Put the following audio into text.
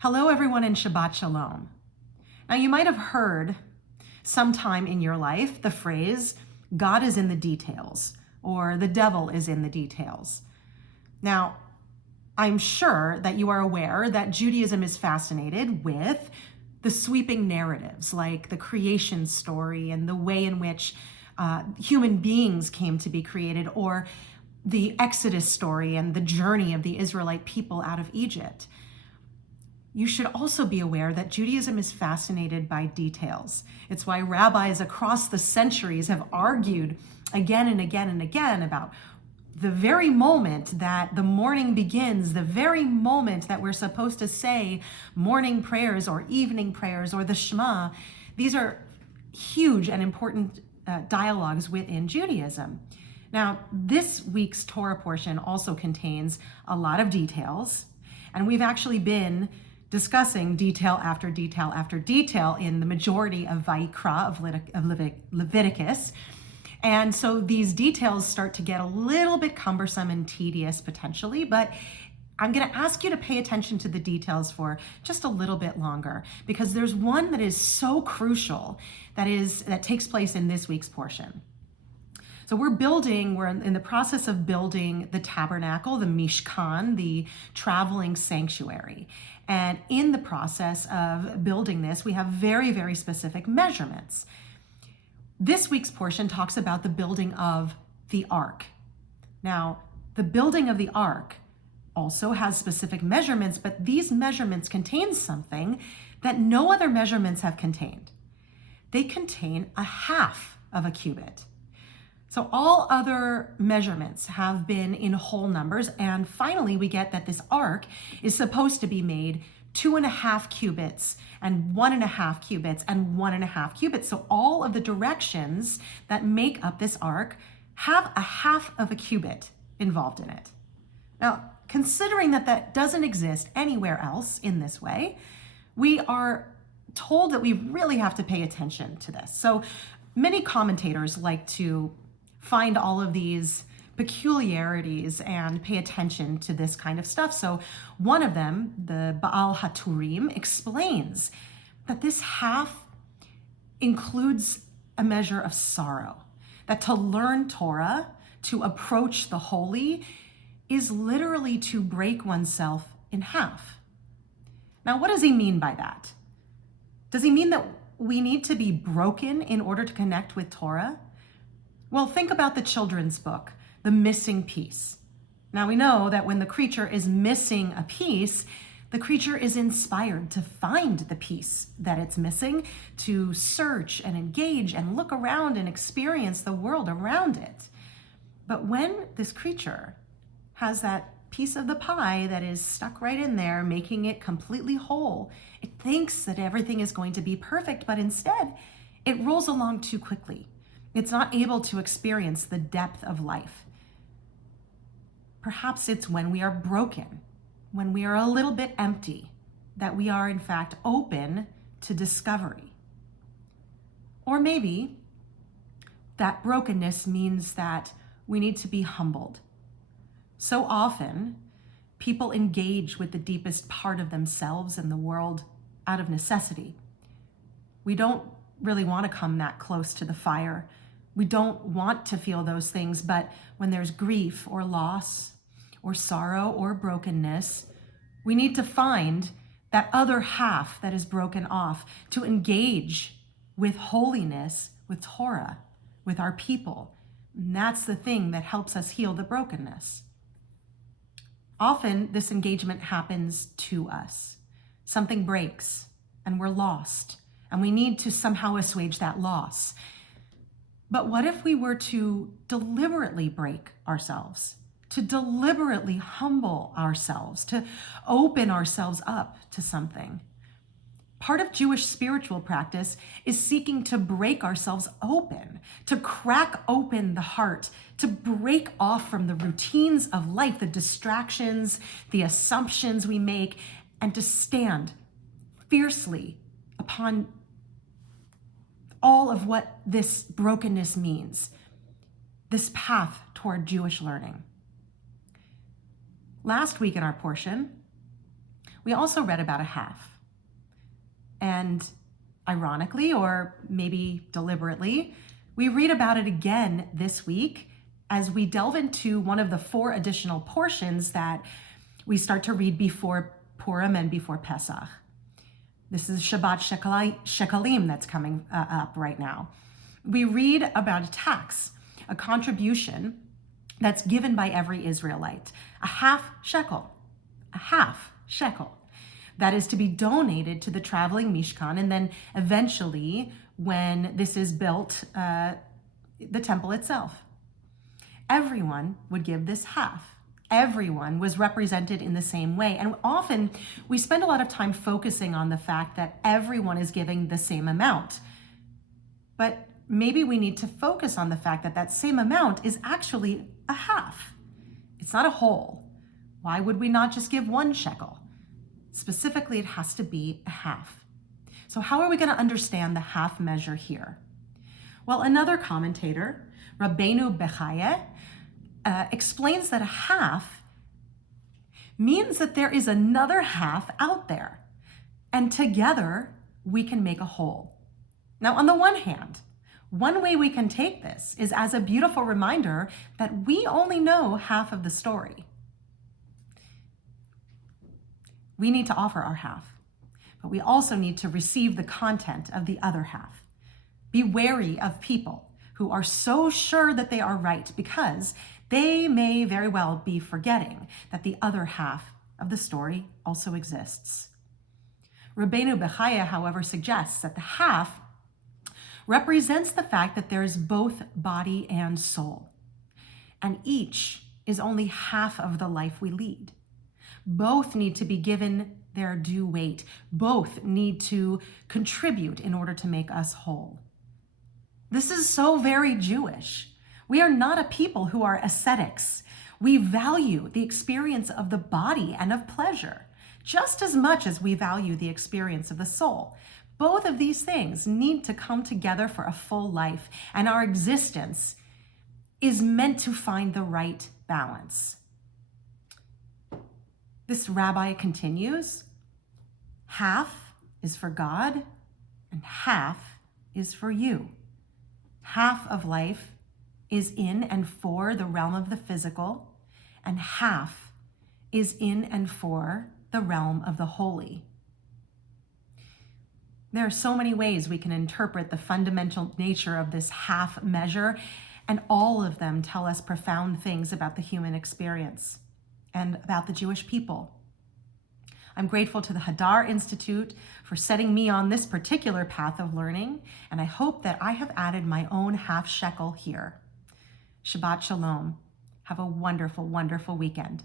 Hello, everyone, and Shabbat Shalom. Now, you might have heard sometime in your life the phrase, God is in the details, or the devil is in the details. Now, I'm sure that you are aware that Judaism is fascinated with the sweeping narratives, like the creation story and the way in which human beings came to be created, or the Exodus story and the journey of the Israelite people out of Egypt. You should also be aware that Judaism is fascinated by details. It's why rabbis across the centuries have argued again and again and again about the very moment that the morning begins, the very moment that we're supposed to say morning prayers or evening prayers or the Shema. These are huge and important dialogues within Judaism. Now, this week's Torah portion also contains a lot of details, and we've actually been discussing detail after detail after detail in the majority of Vayikra, of Leviticus. And so these details start to get a little bit cumbersome and tedious potentially, but I'm going to ask you to pay attention to the details for just a little bit longer, because there's one that is so crucial that takes place in this week's portion. So we're in the process of building the tabernacle, the Mishkan, the traveling sanctuary. And in the process of building this, we have very, very specific measurements. This week's portion talks about the building of the ark. Now, the building of the ark also has specific measurements, but these measurements contain something that no other measurements have contained. They contain a half of a cubit. So all other measurements have been in whole numbers, and finally we get that this ark is supposed to be made 2.5 cubits and 1.5 cubits and 1.5 cubits. So all of the directions that make up this ark have a half of a cubit involved in it. Now, considering that doesn't exist anywhere else in this way, we are told that we really have to pay attention to this. So many commentators like to find all of these peculiarities and pay attention to this kind of stuff. So one of them, the Baal HaTurim, explains that this half includes a measure of sorrow, that to learn Torah, to approach the holy, is literally to break oneself in half. Now, what does he mean by that? Does he mean that we need to be broken in order to connect with Torah? Well, think about the children's book, The Missing Piece. Now we know that when the creature is missing a piece, the creature is inspired to find the piece that it's missing, to search and engage and look around and experience the world around it. But when this creature has that piece of the pie that is stuck right in there, making it completely whole, it thinks that everything is going to be perfect, but instead it rolls along too quickly. It's not able to experience the depth of life. Perhaps it's when we are broken, when we are a little bit empty, that we are in fact open to discovery. Or maybe that brokenness means that we need to be humbled. So often, people engage with the deepest part of themselves and the world out of necessity. We don't really want to come that close to the fire. We don't want to feel those things, but when there's grief or loss or sorrow or brokenness, we need to find that other half that is broken off to engage with holiness, with Torah, with our people. And that's the thing that helps us heal the brokenness. Often this engagement happens to us. Something breaks and we're lost, and we need to somehow assuage that loss. But what if we were to deliberately break ourselves, to deliberately humble ourselves, to open ourselves up to something? Part of Jewish spiritual practice is seeking to break ourselves open, to crack open the heart, to break off from the routines of life, the distractions, the assumptions we make, and to stand fiercely upon all of what this brokenness means, this path toward Jewish learning. Last week in our portion, we also read about a half. And ironically, or maybe deliberately, we read about it again this week as we delve into one of the 4 additional portions that we start to read before Purim and before Pesach. This is Shabbat Shekalim that's coming up right now. We read about a tax, a contribution that's given by every Israelite, a half shekel, that is to be donated to the traveling Mishkan, and then eventually, when this is built, the temple itself. Everyone would give this half. Everyone was represented in the same way. And often we spend a lot of time focusing on the fact that everyone is giving the same amount. But maybe we need to focus on the fact that that same amount is actually a half. It's not a whole. Why would we not just give 1 shekel? Specifically, it has to be a half. So how are we going to understand the half measure here? Well, another commentator, Rabbeinu Bechaye, explains that a half means that there is another half out there, and together we can make a whole. Now, on the one hand, one way we can take this is as a beautiful reminder that we only know half of the story. We need to offer our half, but we also need to receive the content of the other half. Be wary of people who are so sure that they are right, because they may very well be forgetting that the other half of the story also exists. Rabbeinu Bechaye, however, suggests that the half represents the fact that there is both body and soul, and each is only half of the life we lead. Both need to be given their due weight. Both need to contribute in order to make us whole. This is so very Jewish. We are not a people who are ascetics. We value the experience of the body and of pleasure just as much as we value the experience of the soul. Both of these things need to come together for a full life, and our existence is meant to find the right balance. This rabbi continues, half is for God and half is for you. Half of life is in and for the realm of the physical, and half is in and for the realm of the holy. There are so many ways we can interpret the fundamental nature of this half measure, and all of them tell us profound things about the human experience and about the Jewish people. I'm grateful to the Hadar Institute for setting me on this particular path of learning, and I hope that I have added my own half shekel here. Shabbat Shalom. Have a wonderful, wonderful weekend.